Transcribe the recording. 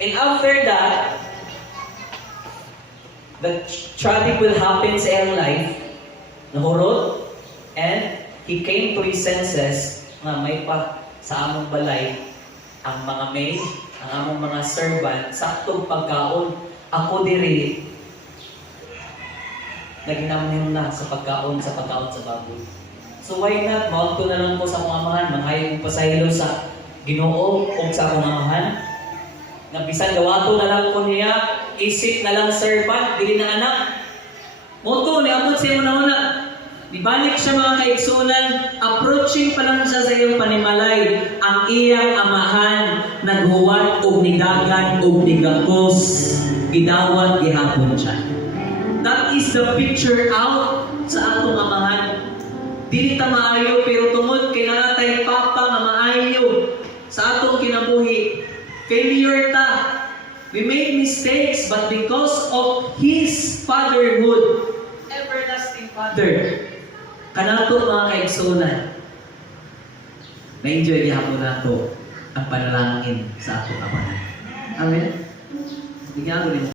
And after that, the tragic will happen sa iyang life, nahurot, and he came to his senses nga may pa sa among balay ang mga maid, ang among mga servant, saktong pagkaon. Ako diri, naginamnam na sa pagkaon sa baboy. So why not, maunto na lang po sa akong amahan, manghayo ko pasahilo sa Ginoo o sa akong amahan. Na bisan gawato na lang ko niya, isip na lang servant, dili na anak. Moto, niabot siya una-una. Ibalik siya mga kaigsunan, approaching pa lang siya sa iyong panimalay. Ang iyang amahan, naghuwat o nidagan o nigakos, gidawat gihapon siya. That is the picture out sa atong amahan. Dili ta maayo, pero tungod kay nangatay papa nga maayo sa atong kinabuhi. Failure ta. We made mistakes, but because of His fatherhood, everlasting Father, kanato mga kaigsunan, na-enjoy gihapon nato ang panalangin sa atong amahan. Amen? Bigyan ko rin.